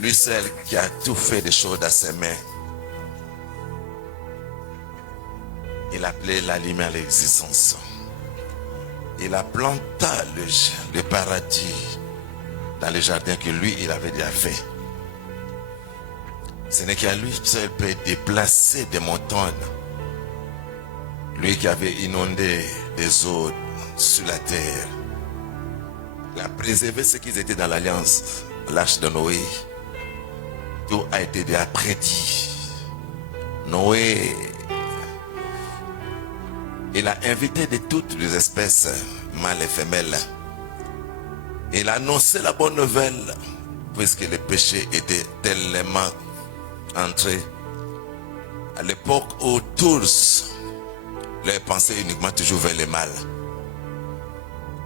Lui seul qui a tout fait des choses à ses mains. Il appelait la lumière à l'existence. Il a planté le paradis dans le jardin que lui, il avait déjà fait. Ce n'est qu'à lui seul peut déplacer des montagnes. Lui qui avait inondé des eaux sur la terre. Il a préservé ceux qui étaient dans l'alliance, l'arche de Noé. Tout a été déjà prédit. Noé, il a invité de toutes les espèces, mâles et femelles. Il a annoncé la bonne nouvelle, puisque le péché était tellement entré. À l'époque où tous les pensaient uniquement toujours vers le mal.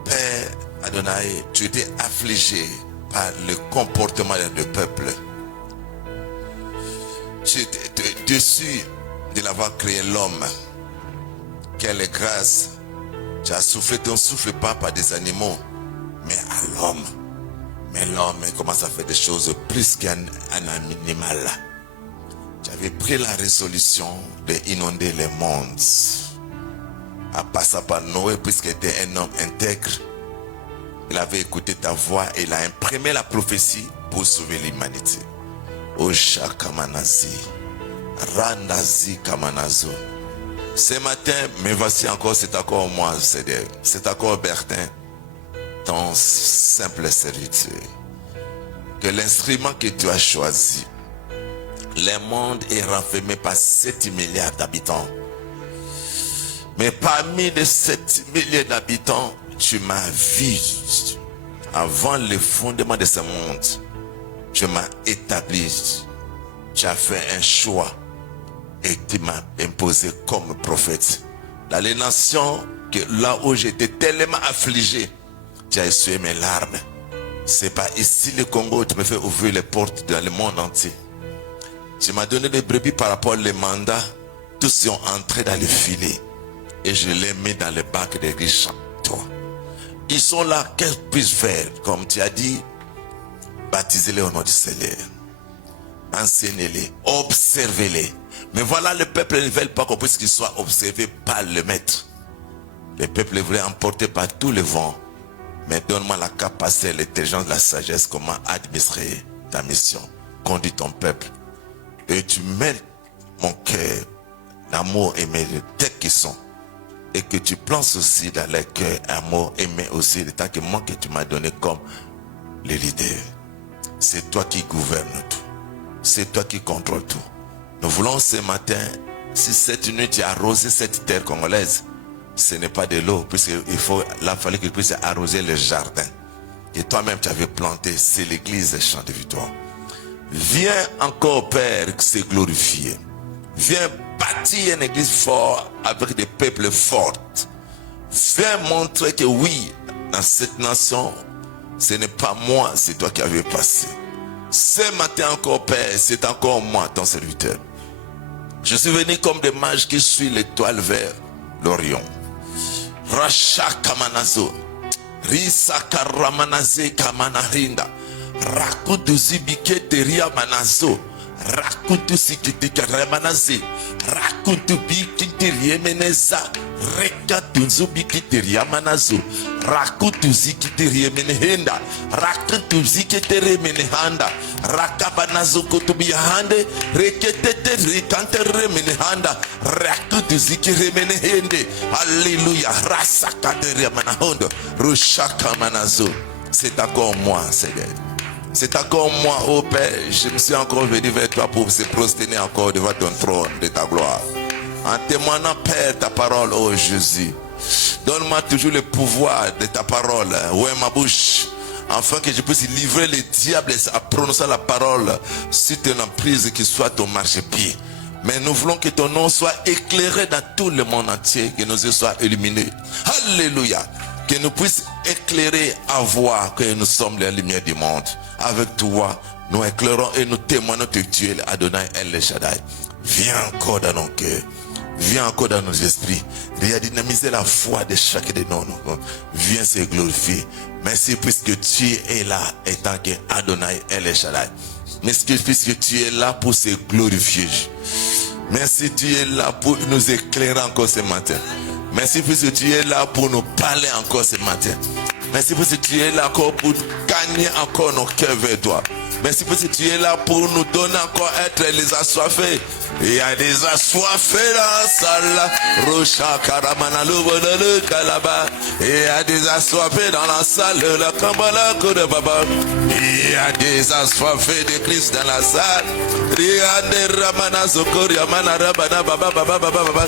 Père Adonai, tu étais affligé par le comportement du peuple. Tu étais déçu de l'avoir créé l'homme. Quelle grâce. Tu as soufflé ton souffle pas par des animaux, mais à l'homme. Mais l'homme commence à faire des choses plus qu'un animal. Tu avais pris la résolution d'inonder le monde. En passant par Noé, puisqu'il était un homme intègre. Il avait écouté ta voix et il a imprimé la prophétie pour sauver l'humanité. Osha Kamanazi, Randazi Kamanazo. Ce matin, mais voici encore, c'est encore moi, c'est encore Bertin, ton simple serviteur. Que l'instrument que tu as choisi, le monde est renfermé par 7 milliards d'habitants. Mais parmi les 7 milliards d'habitants, tu m'as vu avant le fondement de ce monde. Tu m'as établi. Tu as fait un choix et tu m'as imposé comme prophète. Dans les nations, que là où j'étais tellement affligé, tu as essuyé mes larmes. C'est pas ici le Congo, tu me fais ouvrir les portes dans le monde entier. Tu m'as donné des brebis par rapport aux mandats. Tous sont entrés dans le filet. Et je les mets dans le bac des riches. Toi. Ils sont là, qu'est-ce qu'ils puissent faire? Comme tu as dit, baptisez-les au nom du Seigneur. Enseignez-les, observez-les. Mais voilà, le peuple ne veut pas qu'on puisse qu'ils soient observés par le maître. Le peuple voulait emporter par tous les vents. Mais donne-moi la capacité, l'intelligence, la sagesse, comment administrer ta mission. Conduis ton peuple. Et tu mets mon cœur, l'amour aimé de tels qu'ils sont. Et que tu plantes aussi dans leur cœur, amour aimé aussi, le temps que moi que tu m'as donné comme le leader. C'est toi qui gouvernes tout. C'est toi qui contrôles tout. Nous voulons ce matin, si cette nuit tu as arrosé cette terre congolaise, ce n'est pas de l'eau, puisqu'il faut, là, il fallait qu'il puisse arroser le jardin. Et toi-même, tu avais planté, c'est l'église Chant de Victoire. Viens encore, Père, se glorifier. Viens bâtir une église forte avec des peuples forts. Viens montrer que oui, dans cette nation, ce n'est pas moi, c'est toi qui avais passé. Ce matin encore, Père, c'est encore moi, ton serviteur. Je suis venu comme des mages qui suivent l'étoile vers l'Orient. Racha Kamanazo, Risa Karamanaze Kamanarinda, Rakutu Zibike Teria Manazo, Rakutu Sikiti Karamanaze, Rakutu Biki Teria Meneza, Rekatu Zubiki Teria Manazo, Rakutu Zikiteria Menehenda, Rakutu Zikiteria Menehanda, Rakabanazo Kotubihande, Rekete Rikantere Menehanda, Rakutu Zikire Menehende, Alléluia, Rasakateria Manahondo, Rushaka Manazo. C'est encore moi, Seigneur. C'est encore moi, ô Père. Je me suis encore venu vers toi pour se prosterner encore devant ton trône de ta gloire. En témoignant, Père, ta parole, ô Jésus. Donne-moi toujours le pouvoir de ta parole. Ouais, ma bouche. Afin que je puisse livrer le diable à prononcer la parole sur ton emprise qui soit ton marchepied. Mais nous voulons que ton nom soit éclairé dans tout le monde entier, que nos yeux soient illuminés. Alléluia. Que nous puissions éclairer à voir que nous sommes la lumière du monde. Avec toi, nous éclairons et nous témoignons que tu es Adonai El Shaddai. Viens encore dans nos cœurs. Viens encore dans nos esprits. Redynamiser la foi de chacun de nous. Viens se glorifier. Merci puisque tu es là étant que Adonai El Shaddai. Merci puisque tu es là pour se glorifier. Merci, tu es là pour nous éclairer encore ce matin. Merci puisque tu es là pour nous parler encore ce matin. Merci puisque tu es là encore pour gagner encore nos cœurs vers toi. Merci parce que tu es là pour nous donner encore être les assoiffés. Il y a des assoiffés dans la salle. Rocha Karamana Loubodolu Kalaba. Il y a des assoiffés dans la salle. La Kambala Kude Baba. Il y a des assoiffés de Christ dans la salle. Riade Ramana Zokori Amana Rabana Baba Baba Baba Baba.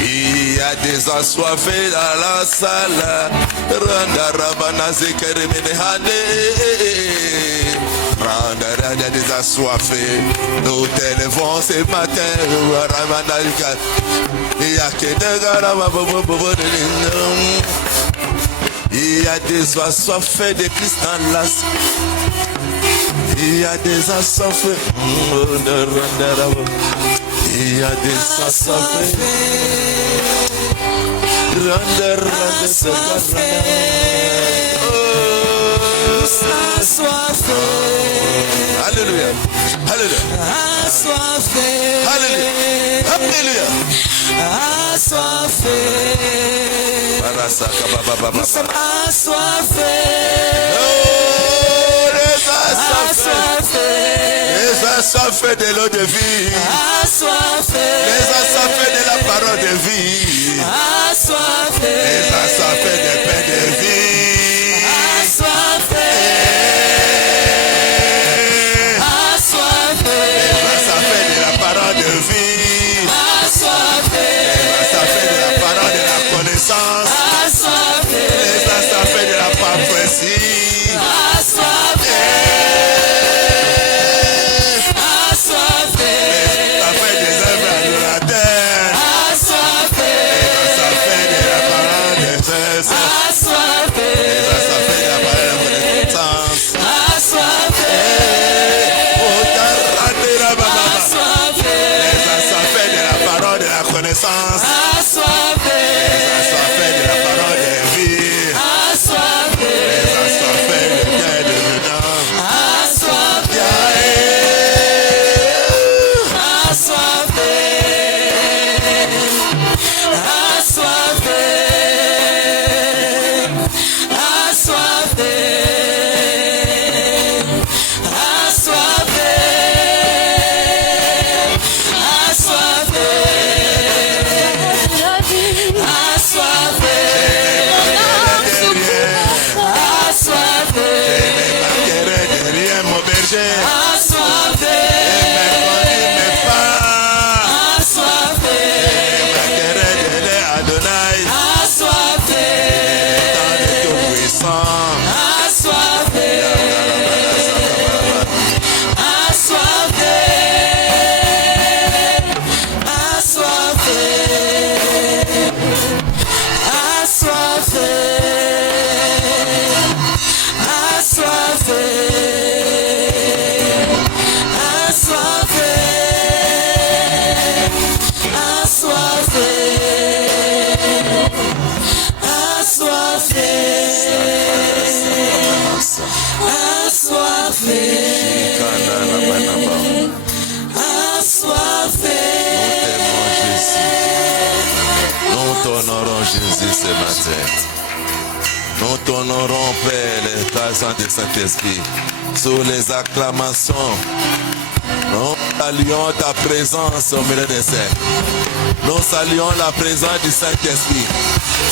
Il y a des assoiffés dans la salle. Randa Rabana Zekere Menehade. Randa des assoiffés. Nous t'élevons ce matin. Il y a des assoiffés de Christ dans la. Il y a des assoiffés. Il y a des assoiffés. Alléluia. Alléluia. Alléluia. Alléluia. Assoiffés. Nous sommes assoiffés. Les assoiffés de l'eau de vie. Les assoiffés de la parole de vie. Les assoiffés de paix de vie. Jésus ce matin. Nous t'honorons, Père, le présent du Saint-Esprit, sous les acclamations. Nous saluons ta présence au milieu des saints. Nous saluons la présence du Saint-Esprit.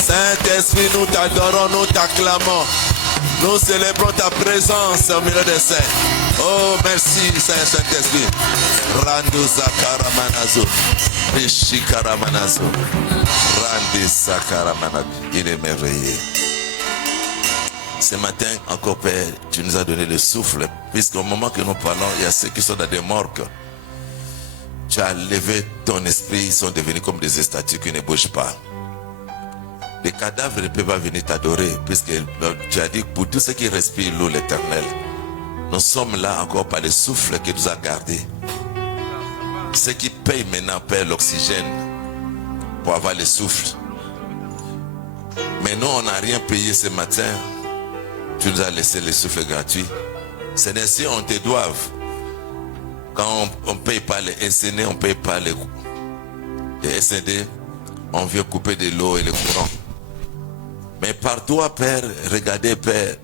Saint-Esprit, nous t'adorons, nous t'acclamons. Nous célébrons ta présence au milieu des saints. Oh, merci, Saint-Esprit. Randu Zakaramanazo. Rishikaramanazo. Randi Zakaramanazo. Il est merveilleux. Ce matin, encore Père, tu nous as donné le souffle, puisqu'au moment que nous parlons, il y a ceux qui sont dans des morgues. Tu as levé ton esprit, ils sont devenus comme des statues qui ne bougent pas. Les cadavres ne peuvent pas venir t'adorer, puisque tu as dit pour tous ceux qui respirent l'eau, l'Éternel, nous sommes là encore par le souffle qui nous a gardés. Ceux qui payent maintenant, Père, l'oxygène, pour avoir le souffle. Mais nous, on n'a rien payé ce matin. Tu nous as laissé le souffle gratuit. C'est ainsi on te doit. Quand on ne paye pas les SNE, on ne paye pas les SND, on vient couper de l'eau et le courant. Mais par toi, Père, regardez, Père,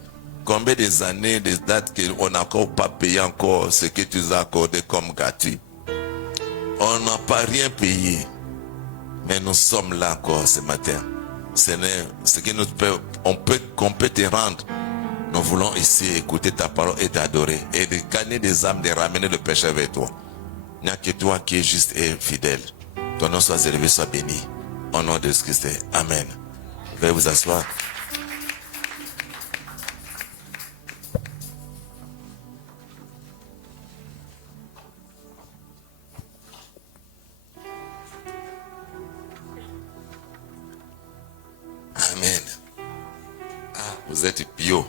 combien des années, des dates qu'on n'a encore pas payé encore ce que tu nous as accordé comme gratuit. On n'a pas rien payé. Mais nous sommes là encore ce matin. Ce que qu'on peut te rendre. Nous voulons ici écouter ta parole et t'adorer. Et de gagner des âmes, de ramener le péché vers toi. Il n'y a que toi qui es juste et fidèle. Ton nom soit élevé, soit béni. Au nom de Jésus-Christ. Amen. Veuillez vous asseoir. Amen. Ah, vous êtes bio.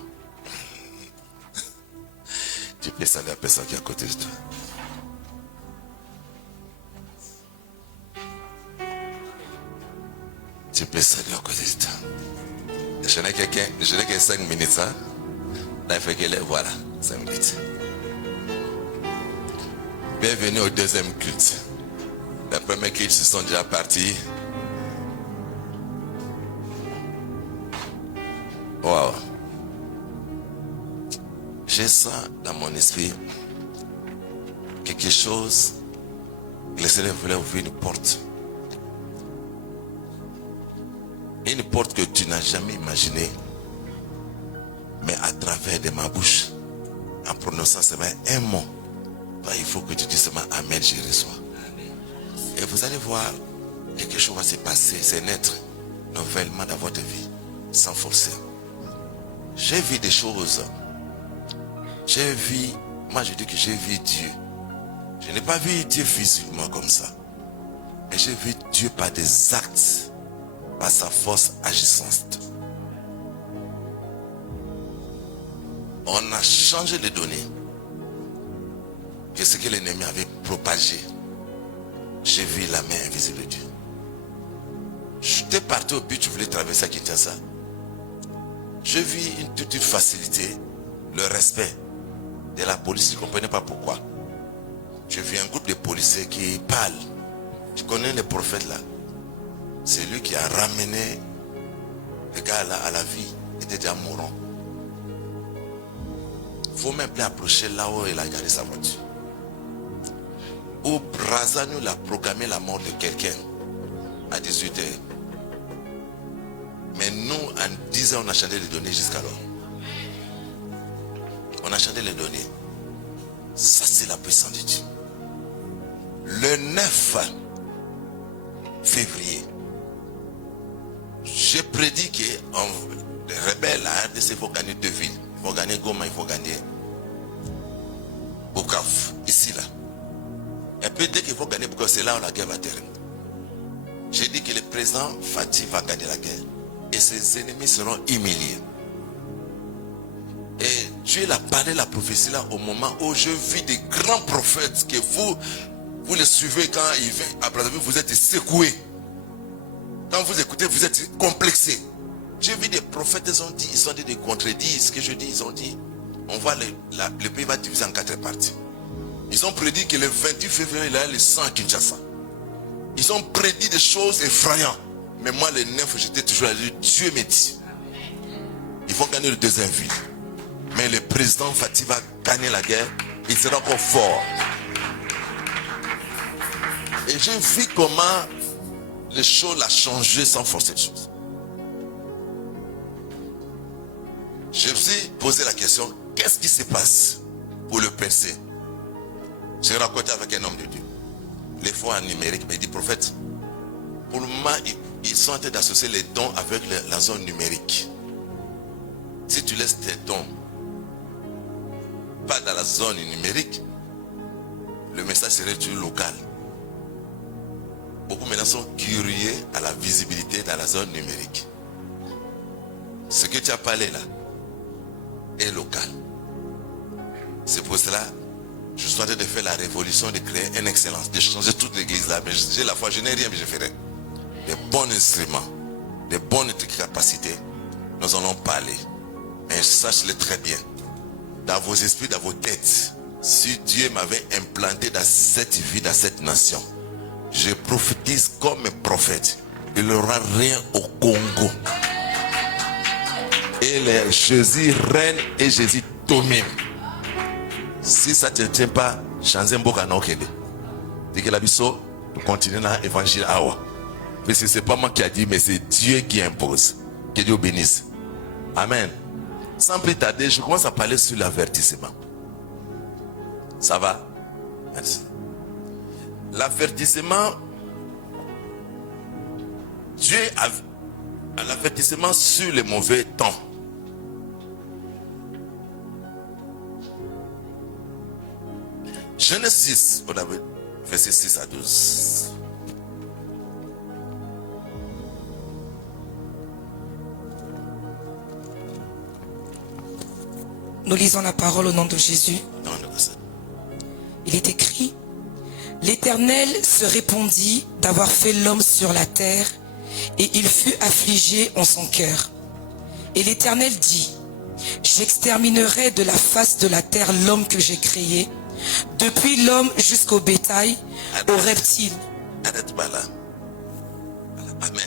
Tu peux saluer la personne qui est à côté de toi. Tu peux saluer à côté de toi. Je n'ai que 5 minutes. Hein? Là, il faut qu'elle est, voilà, 5 minutes. Bienvenue au deuxième culte. Les premiers cultes sont déjà partis. Wow. J'ai ça dans mon esprit. Quelque chose. Le Seigneur voulait ouvrir une porte. Une porte que tu n'as jamais imaginée. Mais à travers de ma bouche, en prononçant seulement un mot, toi, il faut que tu dises seulement Amen, je reçois. Et vous allez voir, quelque chose va se passer, c'est naître nouvellement dans votre vie, sans forcer. J'ai vu des choses. J'ai vu, moi je dis que j'ai vu Dieu. Je n'ai pas vu Dieu physiquement comme ça. Mais j'ai vu Dieu par des actes, par sa force agissante. On a changé les données. Que ce que l'ennemi avait propagé. J'ai vu la main invisible de Dieu. J'étais parti au but, je voulais traverser à Kinshasa. J'ai vu une toute facilité, le respect de la police, je ne comprenais pas pourquoi. J'ai vu un groupe de policiers qui parlent. Je connais le prophète là. C'est lui qui a ramené le gars là à la vie. Il était déjà mourant. Il faut même plus approcher là où il a garé sa voiture. Où Brazzaville a proclamé la mort de quelqu'un à 18h. Mais nous, en 10 ans, on a changé les données jusqu'alors. On a changé les données. Ça, c'est la puissance de Dieu. Le 9 février, je prédis que les rebelles, la RDC, il faut gagner 2 villes. Il faut gagner Goma, il faut gagner Bukavu, ici, là. Et puis dès qu'il faut gagner Bukavu, c'est là où la guerre va terminer. J'ai dit que le président Fati va gagner la guerre. Et ses ennemis seront humiliés. Et Dieu a parlé la prophétie là au moment où je vis des grands prophètes que vous les suivez quand il vient à Brazzaville, vous êtes secoués. Quand vous écoutez, vous êtes complexés. J'ai vu des prophètes, ils ont dit des contredits. Ce que je dis, ils ont dit, on voit le pays va diviser en 4 parties. Ils ont prédit que le 28 février, il y a le sang à Kinshasa. Ils ont prédit des choses effrayantes. Mais moi, le 9, j'étais toujours à dire, Dieu m'a dit, ils vont gagner le deuxième ville. Mais le président Fati va gagner la guerre. Il sera encore fort. Et j'ai vu comment les choses ont changé sans forcer les choses. Je me suis posé la question, qu'est-ce qui se passe pour le penser? J'ai raconté avec un homme de Dieu. Les fois en numérique, mais il dit, prophète, pour le moment, ils sont en train d'associer les dons avec la zone numérique. Si tu laisses tes dons pas dans la zone numérique, le message serait toujours local. Beaucoup maintenant sont curieux à la visibilité dans la zone numérique. Ce que tu as parlé là est local. C'est pour cela que je suis en train de faire la révolution, de créer une excellence, de changer toute l'église là. Mais j'ai la foi, je n'ai rien, mais je ferai. des bons instruments, des bonnes capacités, nous allons parler. Mais sachez-le très bien, dans vos esprits, dans vos têtes, si Dieu m'avait implanté dans cette vie, dans cette nation, je prophétise comme un prophète. Il n'y aura rien au Congo. Et Jésus règne et Jésus domine. Si ça ne tient pas, changez Mboka Nokede. Dès que la biso, nous continuons dans l'évangile Awa. Mais ce n'est pas moi qui a dit, mais c'est Dieu qui impose. Que Dieu bénisse. Amen. Sans plus tarder, je commence à parler sur l'avertissement. Ça va? Merci. L'avertissement, Dieu a l'avertissement sur les mauvais temps. Genèse 6, verset 6 à 12. Nous lisons la parole au nom de Jésus. Non, Il est écrit: L'Éternel se répandit d'avoir fait l'homme sur la terre, et il fut affligé en son cœur. Et l'Éternel dit: J'exterminerai de la face de la terre l'homme que j'ai créé, depuis l'homme jusqu'au bétail, aux reptiles. Amen.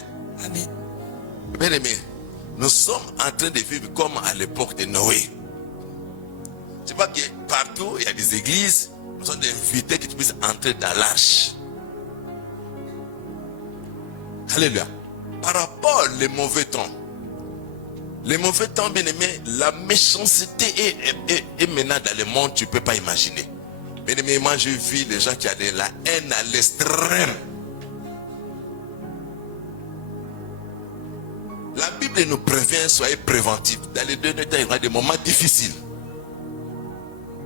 Amen. Bien aimé, nous sommes en train de vivre comme à l'époque de Noé. Tu vois que partout il y a des églises, nous sommes invités que tu puisses entrer dans l'arche. Alléluia. Par rapport aux mauvais temps, les mauvais temps, bien aimé, la méchanceté est maintenant dans le monde, tu ne peux pas imaginer. Bien aimé, moi je vis les gens qui ont de la haine à l'extrême. La Bible nous prévient, soyez préventifs. Dans les derniers temps, il y aura des moments difficiles.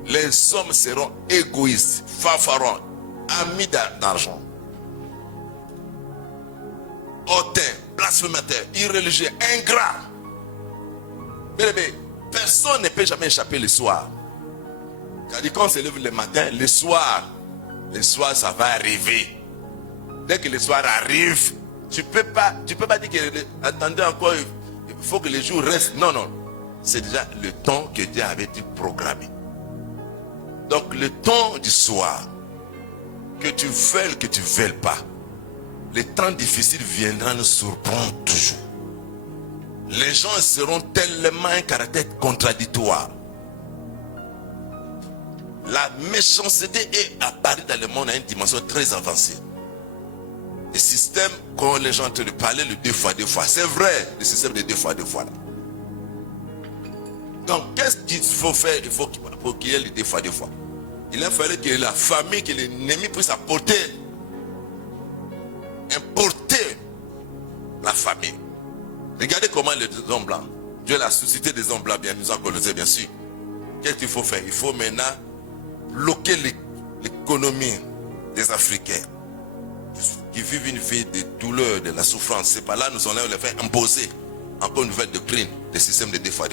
Les hommes seront égoïstes, fanfarons, amis d'argent, hautains, blasphémateurs, irréligieux, ingrats. Mais personne ne peut jamais échapper le soir. Car quand on se lève le matin, le soir ça va arriver. Dès que le soir arrive, tu peux pas dire que attendez encore, il faut que les jours restent. Non. C'est déjà le temps que Dieu avait dit programmé. Donc le temps du soir, que tu veuilles, que tu ne veuilles pas, les temps difficiles viendront nous surprendre toujours. Les gens seront tellement un caractère contradictoire. La méchanceté est apparue dans le monde à une dimension très avancée. Le système, quand les gens ont en train de parler, le 2 fois, c'est vrai, le système de 2 fois. Donc, qu'est-ce qu'il faut faire? Il faut qu'il y ait le 2 fois. Il a fallu que la famille, que l'ennemi puisse importer la famille. Regardez comment les hommes blancs, Dieu l'a suscité des hommes blancs, bien nous en connaissons bien sûr. Qu'est-ce qu'il faut faire? Il faut maintenant bloquer l'économie des Africains qui vivent une vie de douleur, de la souffrance. C'est pas là nous allons les faire imposer encore une nouvelle doctrine, des systèmes de 2 fois.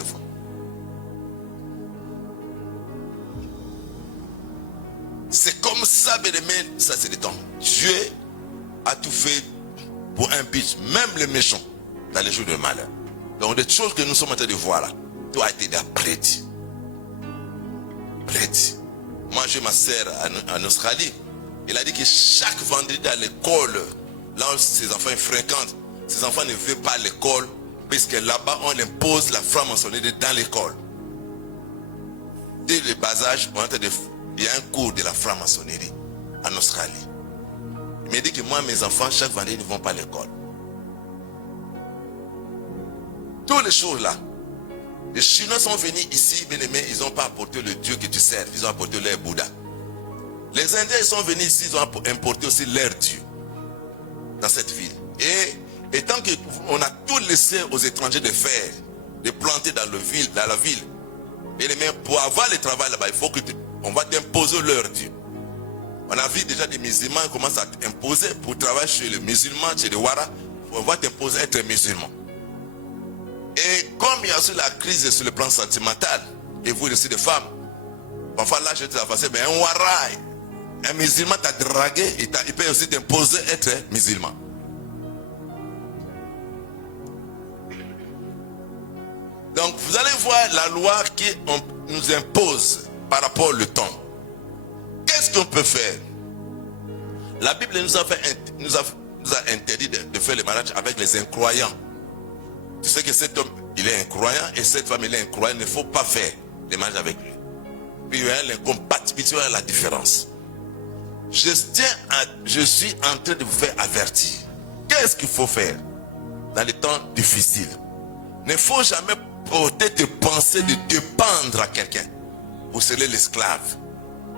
C'est comme ça, bien aimé, ça c'est le temps. Dieu a tout fait pour un but, même les méchants, dans les jours de malheur. Donc des choses que nous sommes en train de voir là, tout a été prédit. Moi j'ai ma sœur en Australie. Il a dit que chaque vendredi à l'école, là où ses enfants fréquentent, ses enfants ne veulent pas à l'école, puisque là-bas on impose la franc-maçonnerie dans l'école. Dès le bas âge, il y a un cours de la franc-maçonnerie en Australie. Il m'a dit que moi, mes enfants, chaque vendredi, ne vont pas à l'école. Toutes les choses là. Les Chinois sont venus ici, bien aimés, ils n'ont pas apporté le Dieu que tu sers, ils ont apporté leur Bouddha. Les Indiens, ils sont venus ici, ils ont importé aussi leur Dieu dans cette ville. Et tant qu'on a tout laissé aux étrangers de faire, de planter dans la ville, bien aimés, pour avoir le travail là-bas, il faut qu'on va t'imposer leur Dieu. On a vu déjà des musulmans qui commencent à t'imposer pour travailler chez les musulmans, chez les Wara, on va t'imposer être musulman. Et comme il y a aussi la crise sur le plan sentimental, et vous aussi des femmes, parfois là je te dis, mais un Wara, un musulman t'a dragué, il peut aussi t'imposer être musulman. Donc vous allez voir la loi qui nous impose par rapport au temps. Qu'est-ce qu'on peut faire? La Bible nous a interdit de faire le mariage avec les incroyants. Tu sais que cet homme, il est incroyant et cette femme, elle est incroyante. Il ne faut pas faire le mariage avec lui. Puis il y a l'incompatibilité, il y a la différence. Je suis en train de vous faire avertir. Qu'est-ce qu'il faut faire dans les temps difficiles? Il ne faut jamais porter de pensée de dépendre à quelqu'un. Vous serez l'esclave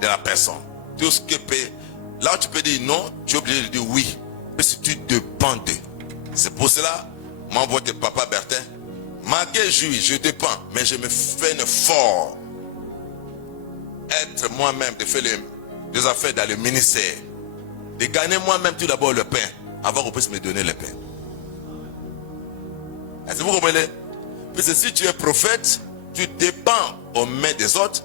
de la personne. Tout ce que peut, là où tu peux dire non, tu es obligé de dire oui. Mais si tu dépends d'eux. C'est pour cela, moi, votre papa Bertin, malgré je dépends, mais je me fais un effort. Être moi-même, de faire des affaires dans le ministère. De gagner moi-même tout d'abord le pain, avant qu'on puisse me donner le pain. Est-ce que vous comprenez? Parce que si tu es prophète, tu dépends aux mains des autres.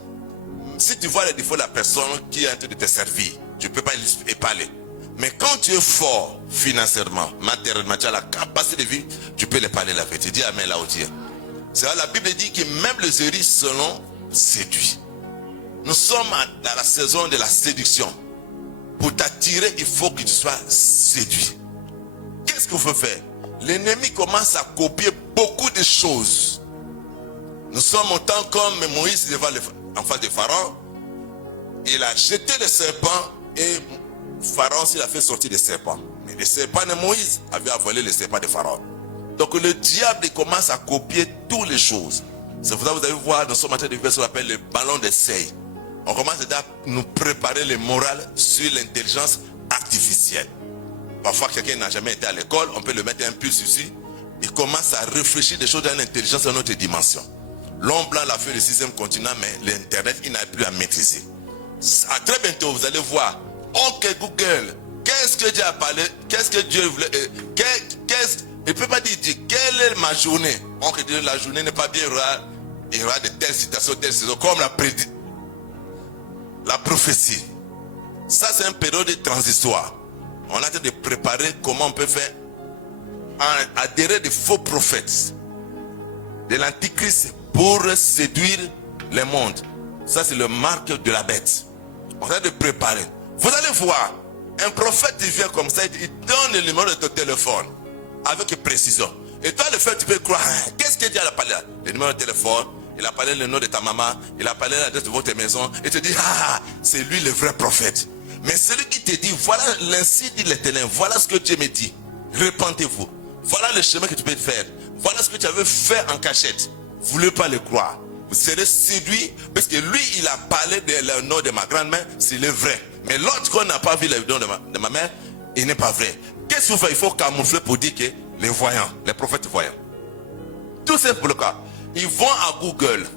Si tu vois les défauts de la personne qui est en train de te servir, tu ne peux pas y parler. Mais quand tu es fort financièrement, matériellement, tu as la capacité de vivre, tu peux les parler la vérité. Dis amen là où tu es. C'est vrai, la Bible dit que même les héris seront séduits. Nous sommes dans la saison de la séduction. Pour t'attirer, il faut que tu sois séduit. Qu'est-ce qu'il faut faire? L'ennemi commence à copier beaucoup de choses. Nous sommes autant comme Moïse en face de Pharaon. Il a jeté le serpent et Pharaon s'il a fait sortir le serpent. Mais le serpent de Moïse avait volé le serpent de Pharaon. Donc le diable commence à copier toutes les choses. C'est pour ça que vous allez voir, nous sommes en train de faire ce qu'on appelle le ballon d'essai. On commence déjà à nous préparer le moral sur l'intelligence artificielle. Parfois, quelqu'un n'a jamais été à l'école, on peut le mettre un pulse ici. Il commence à réfléchir des choses dans l'intelligence dans notre dimension. L'homme blanc l'a fait le 6e continent, mais l'Internet, il n'a plus à maîtriser. À très bientôt, vous allez voir. Ok, Google, qu'est-ce que Dieu a parlé? Qu'est-ce que Dieu voulait? Il ne peut pas dire, quelle est ma journée? Donc, la journée n'est pas bien, il y aura de telles citations, comme la prophétie. Ça, c'est une période transitoire. On est en train de préparer comment on peut faire adhérer des faux prophètes, de l'antichrist pour séduire le monde. Ça, c'est le marque de la bête. On est en train de préparer. Vous allez voir, un prophète, il vient comme ça, il donne le numéro de ton téléphone avec précision. Et toi, le fait, tu peux croire, qu'est-ce que Dieu a parlé? Le numéro de téléphone, il a parlé le nom de ta maman, il a parlé l'adresse de votre maison, et te dit, c'est lui le vrai prophète. Mais celui qui te dit, voilà l'ainsi dit l'Éternel, voilà ce que Dieu me dit, repentez-vous. Voilà le chemin que tu peux faire. Voilà ce que tu avais fait en cachette. Vous ne voulez pas le croire. Vous serez séduit parce que lui, il a parlé de le nom de ma grand-mère, c'est le vrai. Mais l'autre qu'on n'a pas vu le nom de ma mère, il n'est pas vrai. Qu'est-ce qu'il faut? Il faut camoufler pour dire que les voyants, les prophètes voyants. Tout c'est pour le cas. Ils vont à Google.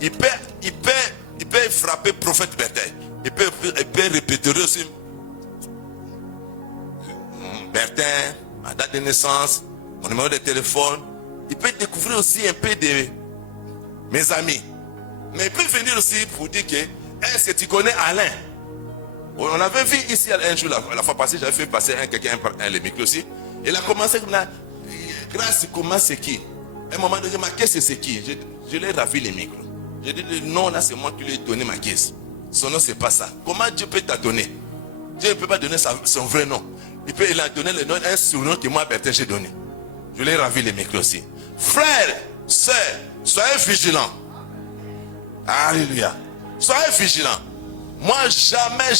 Il peut frapper prophète Bertin. Il peut répéter aussi Bertin, ma date de naissance, mon numéro de téléphone. Il peut découvrir aussi un peu de mes amis. Mais il peut venir aussi pour dire que est-ce que tu connais Alain? On avait vu ici un jour, la fois passée, j'avais fait passer quelqu'un le micro aussi. Il a commencé comme là. Grâce, comment c'est qui? À un moment donné, ma caisse c'est qui? Je l'ai ravi les micros. J'ai dit non, là c'est moi qui lui ai donné ma caisse. Son nom c'est pas ça. Comment Dieu peut t'a donné? Dieu ne peut pas donner son vrai nom. Il a donné le nom, un surnom que moi, Bertin, j'ai donné. Je l'ai ravi les micros aussi. Frères, sœurs, soyez vigilants. Alléluia. Soyez vigilants. Moi, jamais.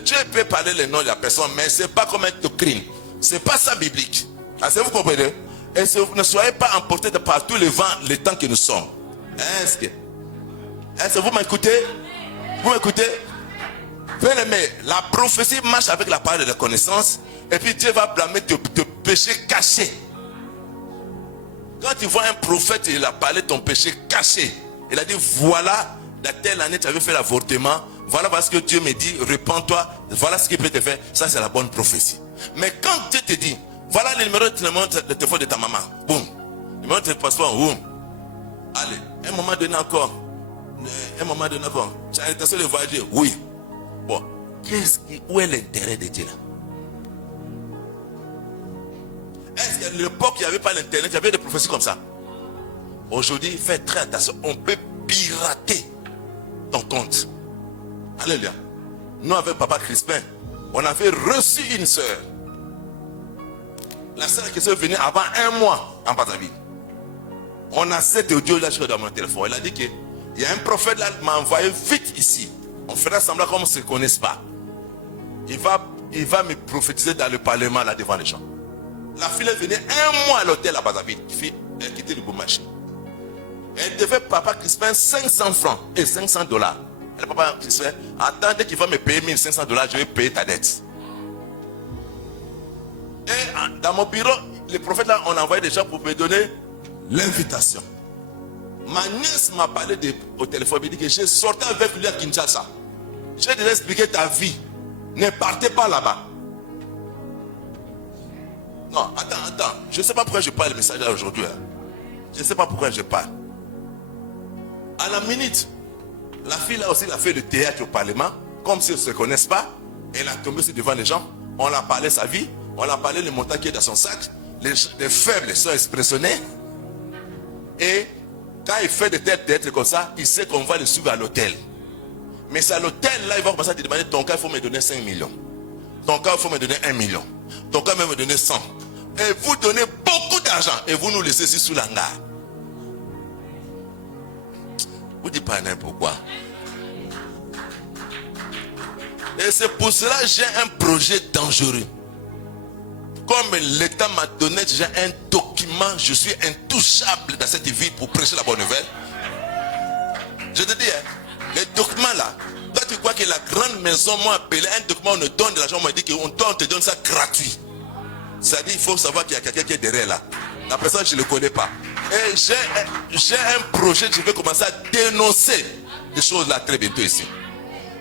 Dieu peut parler le nom de la personne, mais ce n'est pas comme un doctrine. Ce n'est pas ça biblique. Est-ce que vous comprenez? Et ne soyez pas emportés par tous les vents, les temps que nous sommes. Est-ce que vous m'écoutez? Vous m'écoutez? Bien-aimé, la prophétie marche avec la parole de la connaissance. Et puis Dieu va blâmer tes péchés cachés. Quand tu vois un prophète, il a parlé de ton péché caché. Il a dit, voilà, dans telle année, tu avais fait l'avortement. Voilà ce que Dieu me dit, répands-toi. Voilà ce qu'il peut te faire. Ça, c'est la bonne prophétie. Mais quand Dieu te dit, voilà le numéro de téléphone de ta maman. Boum. Le numéro de passeport, boum. Allez, un moment donné encore. Tu as l'intention de voyager? Oui. Bon, où est l'intérêt de Dieu là? Est-ce qu'à l'époque, il n'y avait pas l'internet, il y avait des prophéties comme ça? Aujourd'hui, fais très attention. On peut pirater ton compte. Alléluia. Nous, avec Papa Crispin, on avait reçu une sœur. La sœur qui est venue avant un mois en Brazzaville. On a cet audio-là dans mon téléphone. Elle a dit qu'il y a un prophète là qui m'a envoyé vite ici. On fera semblant comme on ne se connaisse pas. Il va me prophétiser dans le parlement là devant les gens. La fille est venue un mois à l'hôtel à Brazzaville. Elle a quitté le beau marché. Elle devait Papa Crispin 500 francs et 500 dollars. Le Papa Crispin, attendez qu'il va me payer 1500 dollars, je vais payer ta dette. Et dans mon bureau, les prophètes là, on a envoyé des gens pour me donner l'invitation. Ma nièce m'a parlé au téléphone, elle m'a dit que j'ai sorti avec lui à Kinshasa. J'ai déjà expliqué ta vie. Ne partez pas là-bas. Non, attends. Je ne sais pas pourquoi je parle le message là aujourd'hui. Je ne sais pas pourquoi je parle. À la minute, la fille là aussi, elle a fait le théâtre au Parlement, comme si on ne se connaisse pas. Elle a tombé devant les gens. On a parlé sa vie. On a parlé le montant qui est dans son sac. Les faibles sont expressionnés. Et quand il fait des têtes comme ça, il sait qu'on va le suivre à l'hôtel. Mais c'est à l'hôtel là, il va commencer à te demander, ton cas, il faut me donner 5 millions. Ton cas, il faut me donner 1 million. Ton cas, il faut me donner 100. Et vous donnez beaucoup d'argent. Et vous nous laissez ici sous l'hangar. Vous dites pas n'importe quoi. Et c'est pour cela que j'ai un projet dangereux. Comme l'État m'a donné déjà un document, je suis intouchable dans cette vie pour prêcher la bonne nouvelle. Je te dis, les documents là, toi tu crois que la grande maison m'a appelé un document, on nous donne de l'argent, on m'a dit qu'on te donne ça gratuit. C'est-à-dire, il faut savoir qu'il y a quelqu'un qui est derrière là. La personne, je ne le connais pas. Et j'ai un projet, je vais commencer à dénoncer des choses là très bientôt ici.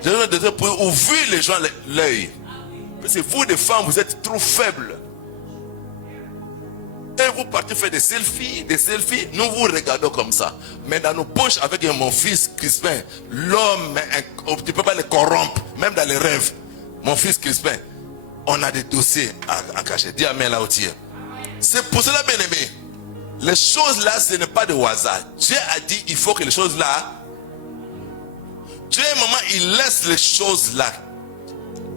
Je vais dénoncer pour ouvrir les gens l'œil. Parce que vous, les femmes, vous êtes trop faibles. Et vous partez faire des selfies, nous vous regardons comme ça. Mais dans nos poches, avec mon fils Crispin, l'homme, tu ne peux pas le corrompre, même dans les rêves. Mon fils Crispin, on a des dossiers à cacher. Dis amen là au tir. C'est pour cela, bien aimé, les choses là, ce n'est pas de hasard. Dieu a dit, il faut que les choses là, Dieu, maman, il laisse les choses là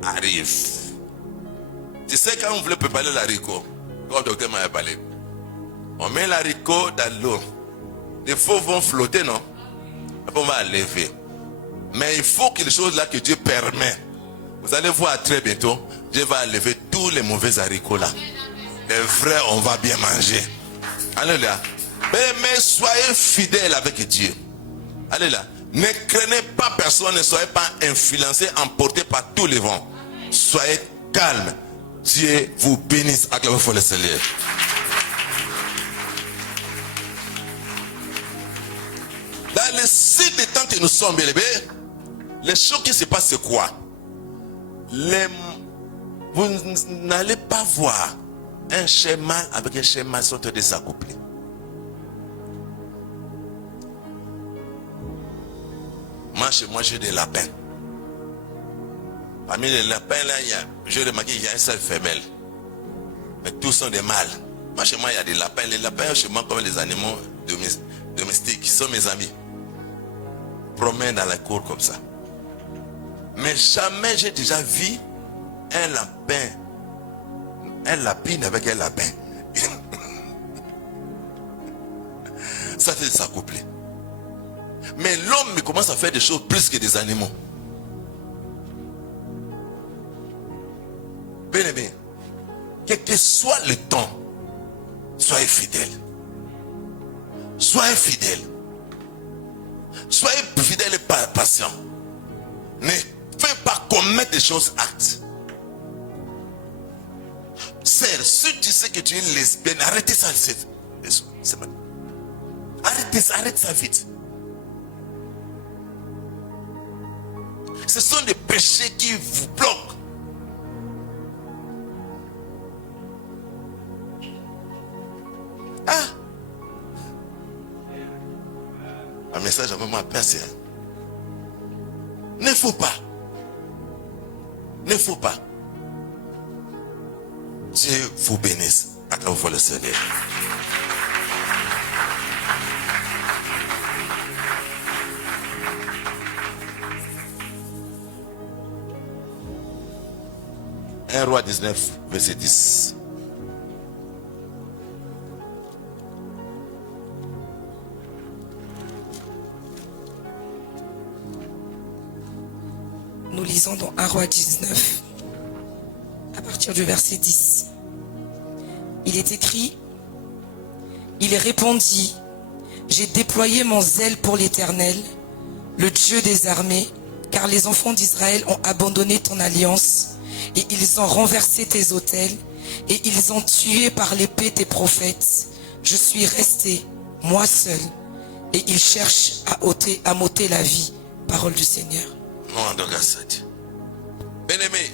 arrivent. Tu sais, quand on voulait préparer l'haricot, quand le docteur m'a parlé, on met l'haricot dans l'eau. Les faux vont flotter, non? Après, on va lever. Mais il faut que les choses là que Dieu permet. Vous allez voir très bientôt, Dieu va enlever tous les mauvais haricots là. Les vrais, on va bien manger. Alléluia. Mais soyez fidèles avec Dieu. Alléluia. Ne craignez pas personne, ne soyez pas influencés, emportés par tous les vents. Soyez calmes. Dieu vous bénisse. Acclamez le Seigneur. Dans le site des temps que nous sommes, bien aimés, les choses qui se passent, c'est quoi? Vous n'allez pas voir un schéma avec un schéma sont désaccouplés. Moi, chez moi, j'ai des lapins. Parmi les lapins, là, j'ai remarqué qu'il y a une seule femelle. Mais tous sont des mâles. Moi, chez moi, il y a des lapins. Les lapins, chez moi, comme les animaux domestiques, qui sont mes amis. Promènent dans la cour comme ça. Mais jamais j'ai déjà vu un lapin, un lapine avec un lapin. Ça fait s'accoupler. Mais l'homme commence à faire des choses plus que des animaux. Bien aimé, quel que soit le temps, soyez fidèles. Soyez fidèles. Soyez fidèles et patients. Ne faites pas commettre des choses actes. Sœur, si tu sais que tu es lesbienne, arrêtez ça. Arrête ça vite. Ce sont des péchés qui vous bloquent. Ah! Un message à maman percé. Ne faut pas. Ne faut pas. Dieu vous bénisse. Acclamez le Seigneur. 1 Roi 19, verset 10. Nous lisons dans 1 Roi 19, à partir du verset 10. Il est écrit, il répondit, j'ai déployé mon zèle pour l'Éternel, le Dieu des armées, car les enfants d'Israël ont abandonné ton alliance, et ils ont renversé tes autels, et ils ont tué par l'épée tes prophètes. Je suis resté, moi seul, et ils cherchent à m'ôter la vie. Parole du Seigneur. Bien-aimé,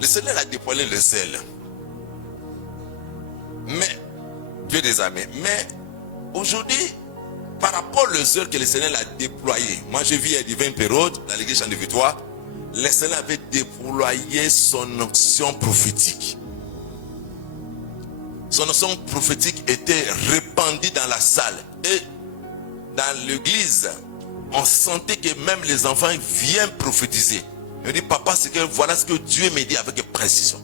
le Seigneur a déployé le zèle. Mais, Dieu des armées, mais aujourd'hui, par rapport au zèle que le Seigneur a déployé, moi je vis à Divine Période, dans l'église Champ de Victoire, le Seigneur avait déployé son onction prophétique. Son onction prophétique était répandue dans la salle. Et dans l'église, on sentait que même les enfants viennent prophétiser. Je dis, papa, voilà ce que Dieu me dit avec précision.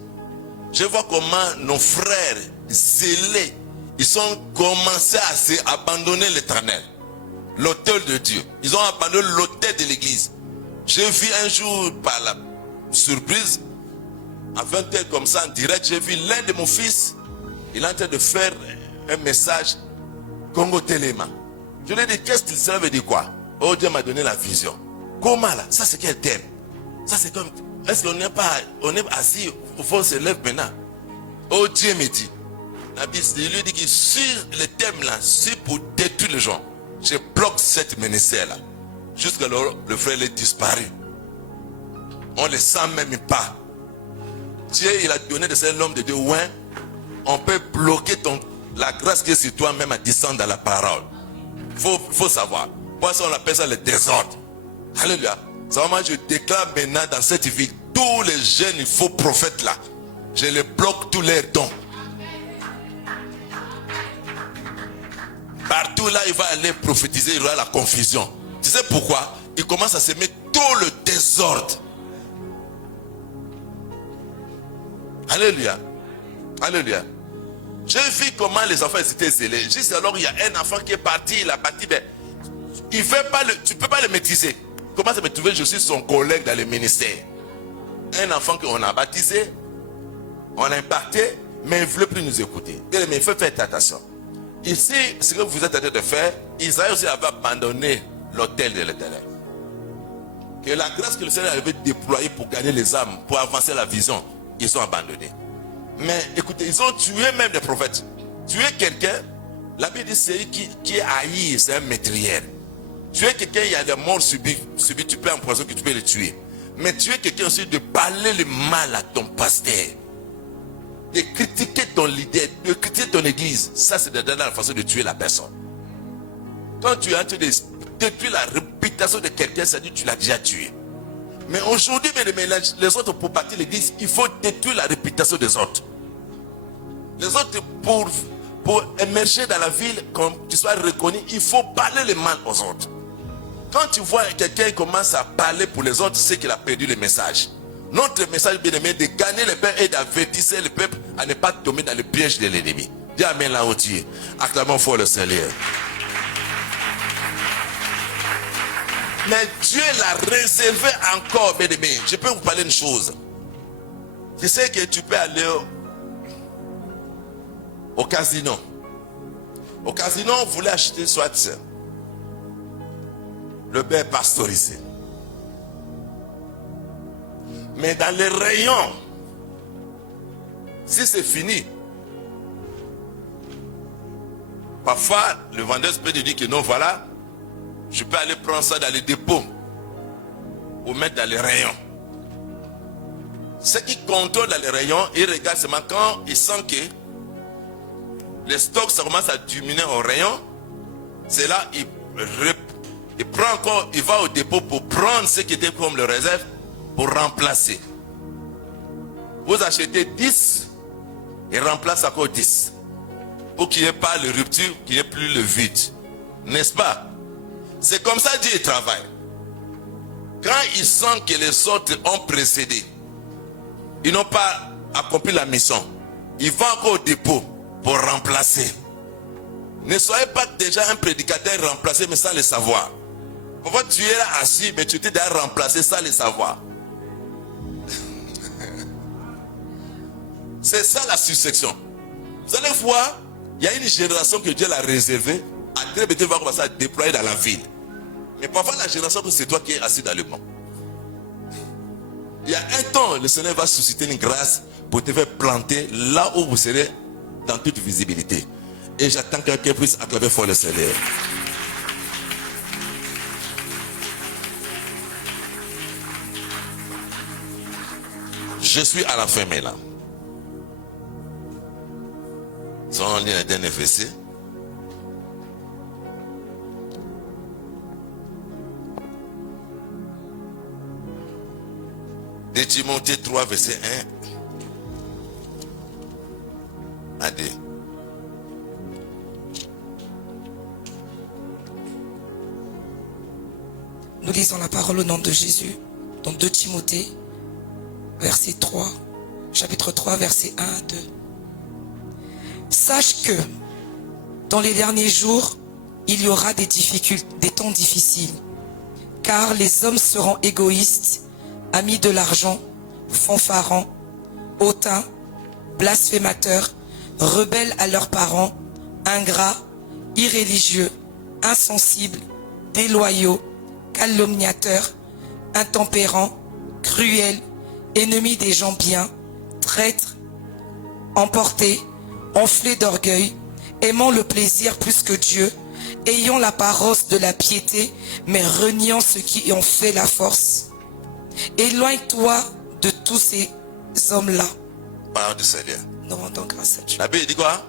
Je vois comment nos frères zélés, ils ont commencé à s'abandonner l'Éternel, l'autel de Dieu. Ils ont abandonné l'autel de l'église. J'ai vu un jour, par la surprise, à 20h comme ça en direct, j'ai vu l'un de mon fils, il est en train de faire un message Congo Téléma. Je lui ai dit, qu'est-ce qu'il veut dire quoi? Oh, Dieu m'a donné la vision. Comment là? Ça c'est quel thème? Ça c'est comme, est-ce qu'on n'est pas, on est assis, au fond on se lève maintenant? Oh, Dieu me dit. La Bible, il lui dit que sur le thème là, c'est pour détruire les gens. Je bloque cette ministère là. Jusqu'alors, le frère est disparu. On ne le sent même pas. Dieu, il a donné de cet homme de Dieu. Ouais, on peut bloquer la grâce qui est sur toi même à descendre dans la parole. Faut savoir. Pour ça, on appelle ça le désordre. Alléluia. C'est vraiment, je déclare maintenant dans cette ville, tous les jeunes faux prophètes là, je les bloque tous leurs dons. Partout là, il va aller prophétiser, il y aura la confusion. Tu sais pourquoi? Il commence à semer tout le désordre. Alléluia. Alléluia. J'ai vu comment les enfants étaient zélés. Juste alors, il y a un enfant qui est parti, il a bâti, mais il fait pas tu ne peux pas le maîtriser. Comment ça me trouver? Je suis son collègue dans le ministère. Un enfant qu'on a baptisé, on a impacté, mais il ne veut plus nous écouter. Mais il faut faire attention. Ici, ce que vous êtes en train de faire, Israël aussi avait abandonné l'autel de l'Éternel. Que la grâce que le Seigneur avait déployée pour gagner les âmes, pour avancer la vision, ils ont abandonné. Mais écoutez, ils ont tué même des prophètes. Tuer quelqu'un, la Bible dit c'est qui est haï, c'est un meurtrier. Tuer quelqu'un, il y a des morts subies, tu peux empoisonner que tu peux le tuer. Mais tuer quelqu'un aussi, de parler le mal à ton pasteur, de critiquer ton leader, de critiquer ton église, ça c'est la façon de tuer la personne. Quand tu es en train de détruire la réputation de quelqu'un, ça dit que tu l'as déjà tué. Mais aujourd'hui, les autres, pour bâtir l'église, il faut détruire la réputation des autres. Les autres, pour émerger dans la ville, comme tu sois reconnu, il faut parler le mal aux autres. Quand tu vois quelqu'un commence à parler pour les autres, c'est qu'il a perdu le message. Notre message, bien aimé, de gagner le peuple et d'avertir le peuple à ne pas tomber dans le piège de l'ennemi. Dis amen là où tu es. Acclamons fort le Seigneur. Mais Dieu l'a réservé encore, bien aimé. Je peux vous parler une chose. Je sais que tu peux aller au casino. Au casino, vous voulez acheter soit le beurre pasteurisé. Mais dans les rayons, si c'est fini, parfois le vendeur peut te dire que non, voilà, je peux aller prendre ça dans les dépôts ou mettre dans les rayons. Ceux qui contrôlent dans les rayons, ils regardent seulement quand ils sentent que les stocks ça commence à diminuer au rayon. C'est là il prend encore, il va au dépôt pour prendre ce qui était comme le réserve pour remplacer. Vous achetez 10 et remplace encore 10 pour qu'il n'y ait pas de rupture, qu'il n'y ait plus le vide. N'est-ce pas? C'est comme ça Dieu travaille. Quand il sent que les autres ont précédé, ils n'ont pas accompli la mission. Ils vont encore au dépôt pour remplacer. Ne soyez pas déjà un prédicateur remplacé mais sans le savoir. Parfois tu es là assis mais tu t'es déjà remplacé sans le savoir. C'est ça la succession. Vous allez voir, il y a une génération que Dieu l'a réservée. À très bientôt, va commencer à déployer dans la ville. Mais parfois, la génération que c'est toi qui es assis dans le banc. Il y a un temps, le Seigneur va susciter une grâce pour te faire planter là où vous serez dans toute visibilité. Et j'attends que quelqu'un puisse acclamer fort le Seigneur. Je suis à la fin maintenant. Nous allons lire les derniers versets. De Timothée 3, verset 1 à 2. Nous lisons la parole au nom de Jésus. Dans 2 Timothée, verset 3, chapitre 3, verset 1 à 2. Sache que dans les derniers jours, il y aura des difficultés, des temps difficiles, car les hommes seront égoïstes, amis de l'argent, fanfarons, hautains, blasphémateurs, rebelles à leurs parents, ingrats, irréligieux, insensibles, déloyaux, calomniateurs, intempérants, cruels, ennemis des gens bien, traîtres, emportés, enflés d'orgueil, aimant le plaisir plus que Dieu, ayant l'apparence de la piété, mais reniant ceux qui en fait la force. Éloigne-toi de tous ces hommes-là. Parole du Seigneur. Nous rendons grâce à Dieu. La Bible dit quoi?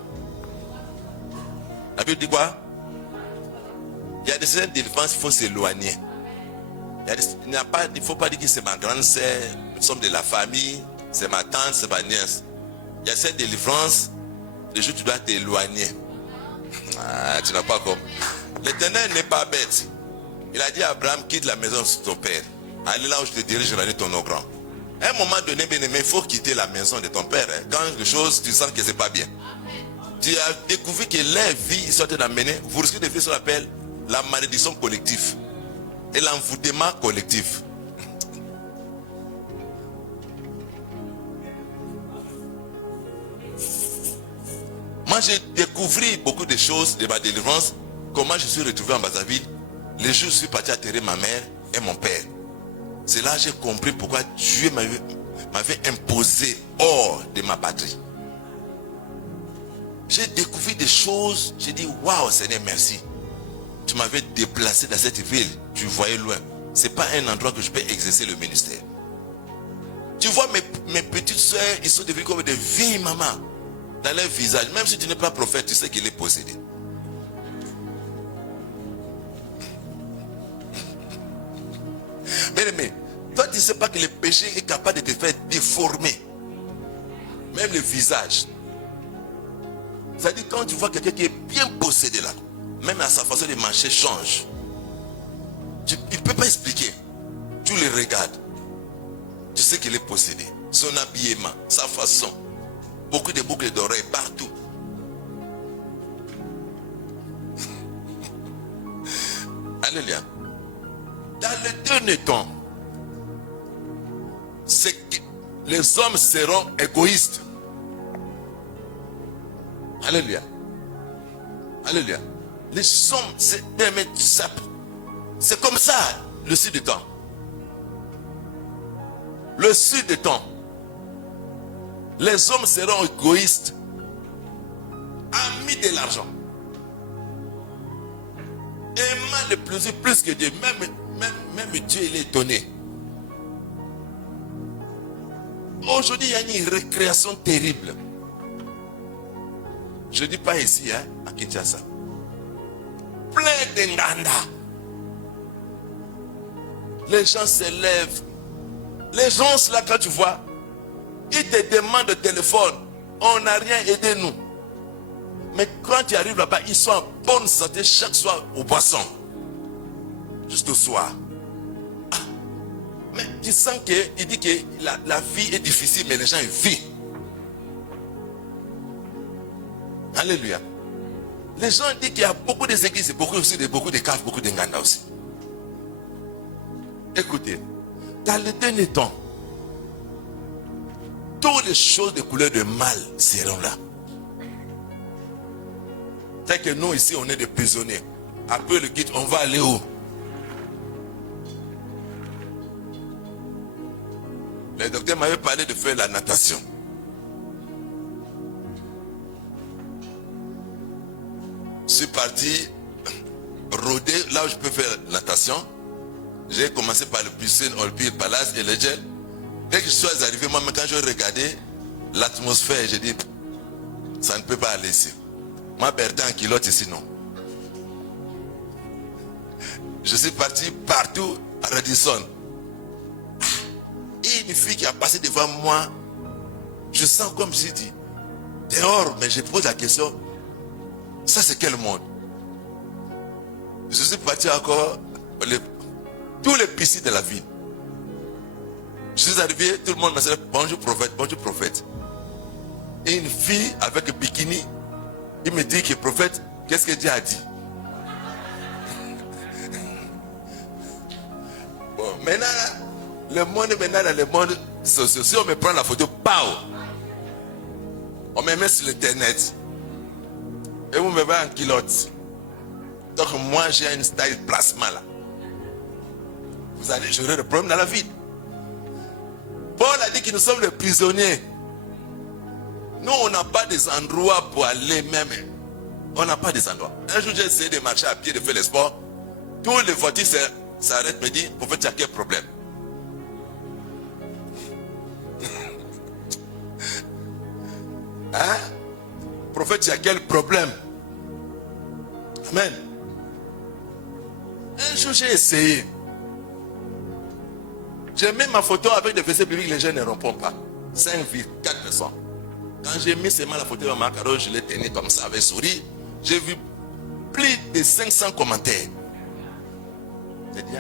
La Bible dit quoi? Il y a des certaines délivrances, il faut s'éloigner. Il ne faut pas dire que c'est ma grande sœur, nous sommes de la famille, c'est ma tante, c'est ma nièce. Il y a cette délivrance, le jour où tu dois t'éloigner. Ah, tu n'as pas compris. L'Éternel n'est pas bête. Il a dit à Abraham, quitte la maison de ton père. Allez là où je te dirigerai ton nom grand. À un moment donné, bien aimé, il faut quitter la maison de ton père. Quand les choses, tu sens que c'est pas bien. Tu as découvert que leur vie sont d'amener, vous risquez de faire ce qu'on appelle la malédiction collective et l'envoûtement collectif. Moi, j'ai découvert beaucoup de choses de ma délivrance. Comment je suis retrouvé en Brazzaville. Les jours où je suis parti atterrir ma mère et mon père. C'est là que j'ai compris pourquoi Dieu m'avait imposé hors de ma patrie. J'ai découvert des choses. J'ai dit, waouh, Seigneur, merci. Tu m'avais déplacé dans cette ville. Tu voyais loin. Ce n'est pas un endroit que je peux exercer le ministère. Tu vois, mes petites soeurs, ils sont devenus comme des vieilles mamans. Dans leur visage, même si tu n'es pas prophète, tu sais qu'il est possédé. Mais toi tu ne sais pas que le péché est capable de te faire déformer. Même le visage. C'est-à-dire quand tu vois quelqu'un qui est bien possédé là, même à sa façon de marcher change. Il ne peut pas expliquer. Tu le regardes. Tu sais qu'il est possédé. Son habillement, sa façon. Beaucoup de boucles d'oreilles partout. Alléluia. Dans le dernier temps, c'est que les hommes seront égoïstes. Alléluia. Alléluia. Les hommes, c'est comme ça, le sud du temps. Le sud du temps. Les hommes seront égoïstes, amis de l'argent, aimant le plaisir plus que Dieu. Même Dieu, il est étonné. Aujourd'hui, il y a une récréation terrible. Je ne dis pas ici, hein, à Kinshasa. Plein de nganda. Les gens s'élèvent. Les gens, là, quand tu vois, ils te demandent le téléphone. On n'a rien aidé nous. Mais quand tu arrives là-bas, ils sont en bonne santé chaque soir au boisson. Juste au soir. Ah. Mais tu sens qu'il dit que la vie est difficile, mais les gens vivent. Alléluia. Les gens disent qu'il y a beaucoup d'églises, beaucoup de caves, beaucoup de nganda aussi. Écoutez, dans le dernier temps, toutes les choses de couleur de mal seront là. C'est que nous ici, on est des prisonniers. Après le guide, on va aller où? Le docteur m'avait parlé de faire la natation. Je suis parti rôder là où je peux faire la natation. J'ai commencé par le piscine, Olpire, Palace et le gel. Dès que je suis arrivé, moi, quand je regardais l'atmosphère, j'ai dit, ça ne peut pas aller ici. Moi, Bertin en kilote ici, non. Je suis parti partout à Radisson. Et une fille qui a passé devant moi, je sens comme si dit, dehors, mais je pose la question, ça c'est quel monde? Je suis parti encore, tous les piscines de la ville. Je suis arrivé, tout le monde m'a dit, bonjour prophète, bonjour prophète. Et une fille avec un bikini, il me dit que prophète, qu'est-ce que Dieu a dit? Bon, maintenant, le monde, dans le monde social, si on me prend la photo, pao, on me met sur l'internet. Et vous me voyez en culotte. Donc moi, j'ai un style plasma là. Vous allez gérer le problème dans la vie. Paul a dit que nous sommes les prisonniers. Nous, on n'a pas des endroits pour aller même. On n'a pas des endroits. Un jour, j'ai essayé de marcher à pied, de faire le sport. Tous les voitures s'arrêtent, me disent, prophète, tu as quel problème? Hein? Prophète, tu as quel problème? Amen. Un jour, j'ai essayé. J'ai mis ma photo avec des versets bibliques, les gens ne répondent pas. 5,4 personnes. Quand j'ai mis seulement la photo dans ma carotte, je l'ai tenue comme ça avec sourire. J'ai vu plus de 500 commentaires. J'ai dit,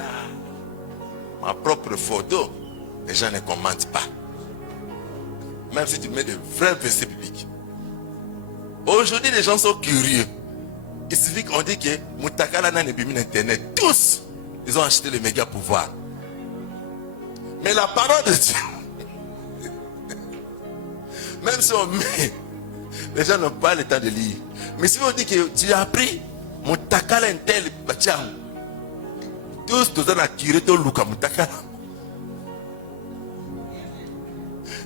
ma propre photo, les gens ne commentent pas. Même si tu mets de vrais versets bibliques. Aujourd'hui, les gens sont curieux. Il suffit qu'on dit que Moutakala n'a pas mis internet. Tous, ils ont acheté le méga pouvoir. Mais la parole de Dieu, même si on met, les gens n'ont pas le temps de lire. Mais si on dit que tu as appris Moutakala un tel bacham, tous ont attiré ton look à Moutakala.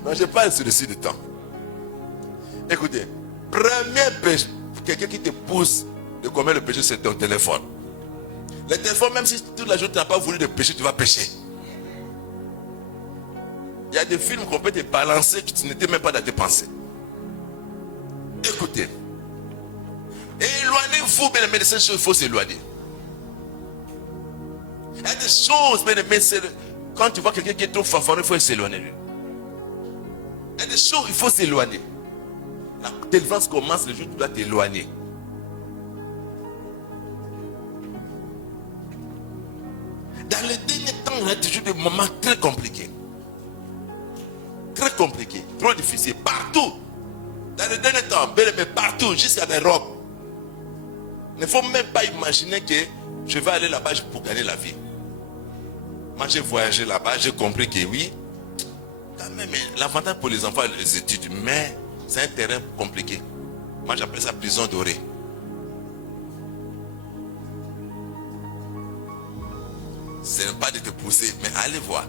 Non, je parle sur le site de temps. Écoutez, premier péché, quelqu'un qui te pousse de commettre le péché, c'est ton téléphone. Le téléphone, même si toute la journée tu n'as pas voulu de pécher, tu vas pécher. Il y a des films qu'on peut te balancer que tu n'étais même pas dans tes pensées. Écoutez. Éloignez-vous, bien aimés, de ces choses, il faut s'éloigner. Il y a des choses, bien aimés, quand tu vois quelqu'un qui est trop fanfaron, il faut s'éloigner de lui. Il y a des choses, il faut s'éloigner. La délivrance commence le jour où tu dois t'éloigner. Dans les derniers temps, on a toujours des moments très compliqués. Très compliqués, trop difficiles, partout. Dans les derniers temps, mais partout, jusqu'à l'Europe. Il ne faut même pas imaginer que je vais aller là-bas pour gagner la vie. Moi, j'ai voyagé là-bas, j'ai compris que oui, quand même, l'avantage pour les enfants, les études, mais c'est un terrain compliqué. Moi, j'appelle ça prison dorée. Ce n'est pas de te pousser, mais allez voir.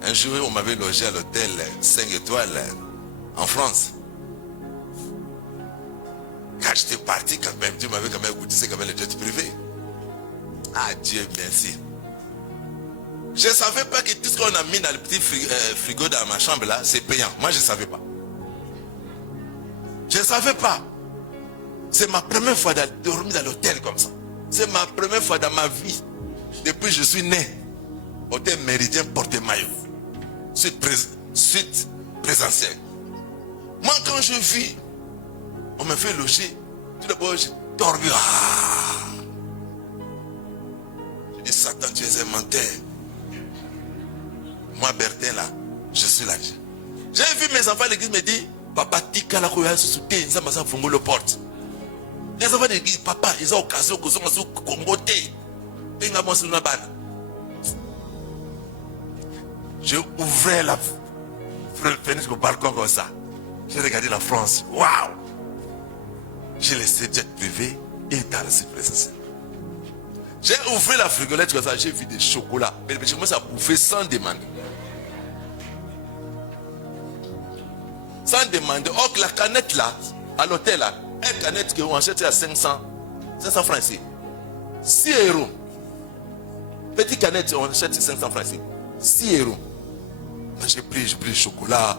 Un jour, on m'avait logé à l'hôtel 5 étoiles en France. Quand j'étais parti, quand même, Dieu m'avait quand même goûté, c'est quand même le jet privé. Ah, Dieu merci. Je ne savais pas que tout ce qu'on a mis dans le petit frigo dans ma chambre là, c'est payant. Moi, je ne savais pas. Je ne savais pas. C'est ma première fois de dormir dans l'hôtel comme ça. C'est ma première fois dans ma vie. Depuis que je suis né. Hôtel Méridien Porte-Maillot. Suite présentielle. Moi, quand je vis, on me fait loger. Tout d'abord, j'ai dormi. Je Et Satan, tu es un menteur. Moi, Bertin, là, je suis là. J'ai vu mes enfants à l'église me dire, papa, tika la koya se souté, ils ont fongo le porte. Les enfants de l'église, papa, ils ont occasion que sont sous Congoté. Et ils ont sur la banne. J'ai ouvert la fenêtre au balcon comme ça. J'ai regardé la France. Waouh! J'ai laissé jet privé et dans la sécurité. J'ai ouvert la frigolette comme ça, j'ai vu des chocolats. Mais je commence à bouffer sans demander. Sans demander. Or, la canette là, à l'hôtel là, une canette qu'on achète à 500 francs ici. 6 euros. Petite canette, on achète 500 francs ici. 6 euros. J'ai pris le chocolat.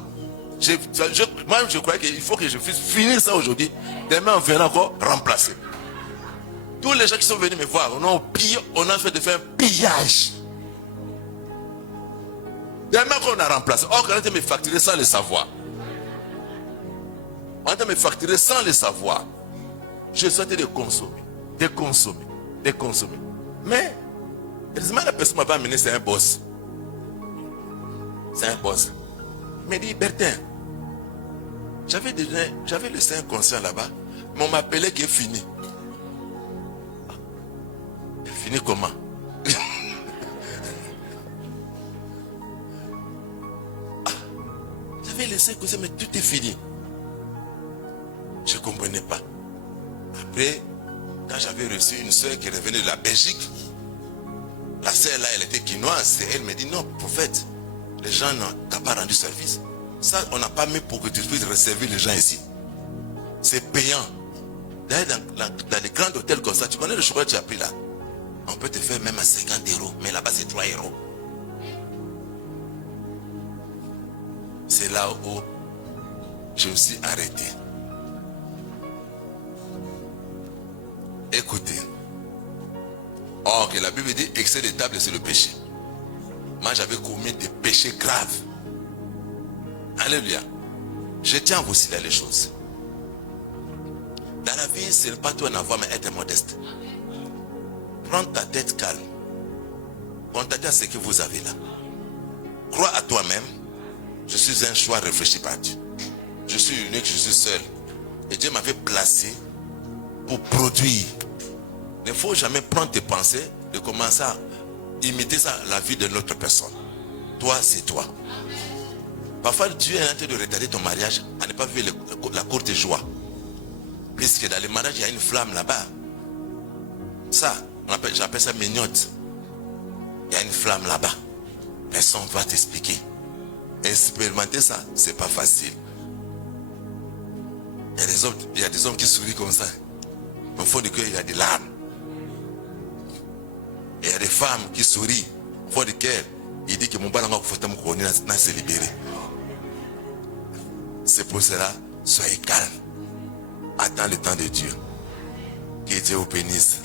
Moi, je crois qu'il faut que je puisse finir ça aujourd'hui. Demain, on verra encore remplacer. Tous les gens qui sont venus me voir, on a fait de faire un pillage. Demain, qu'on a remplacé. Or, on a été me facturer sans le savoir. On a été me facturer sans le savoir. Je souhaitais de consommer. Mais, heureusement, la personne m'a pas amené, c'est un boss. C'est un boss. Il m'a dit, Bertin, j'avais le sein conscient là-bas, mais on m'appelait qu'il est fini. Fini comment? J'avais le sein conscient, mais tout est fini. Je ne comprenais pas. Après, quand j'avais reçu une soeur qui revenait de la Belgique, la soeur là, elle était quinoise, elle me dit, non, prophète, les gens n'ont pas rendu service. Ça, on n'a pas mis pour que tu puisses recevoir les gens ici. C'est payant. D'ailleurs, dans les grands hôtels comme ça, tu connais le chocolat que tu as pris là. On peut te faire même à 50 euros, mais là-bas c'est 3 euros. C'est là où je me suis arrêté. Écoutez. Or que la Bible dit, excès de table c'est le péché. Moi j'avais commis des péchés graves. Alléluia. Je tiens à vous signaler les choses. Dans la vie, ce n'est pas tout en avoir, mais être modeste. Prends ta tête calme. Constatez à ce que vous avez là. Crois à toi-même. Je suis un choix réfléchi par Dieu. Je suis unique, je suis seul. Et Dieu m'avait placé pour produire. Il ne faut jamais prendre tes pensées et commencer à imiter ça, la vie de l'autre personne. Toi, c'est toi. Parfois, Dieu est en train de retarder ton mariage à ne pas vivre la courte joie. Puisque dans le mariage, il y a une flamme là-bas. Ça, j'appelle ça mignotte. Il y a une flamme là-bas. Personne ne va t'expliquer. Expérimenter ça, c'est pas facile. Il y a des hommes qui sourient comme ça. Au fond du cœur, il y a des larmes. Et il y a des femmes qui sourient. Au fond du cœur, il dit que mon balanga n'a se libéré. C'est pour cela, soyez calme. Attends le temps de Dieu. Que Dieu vous bénisse.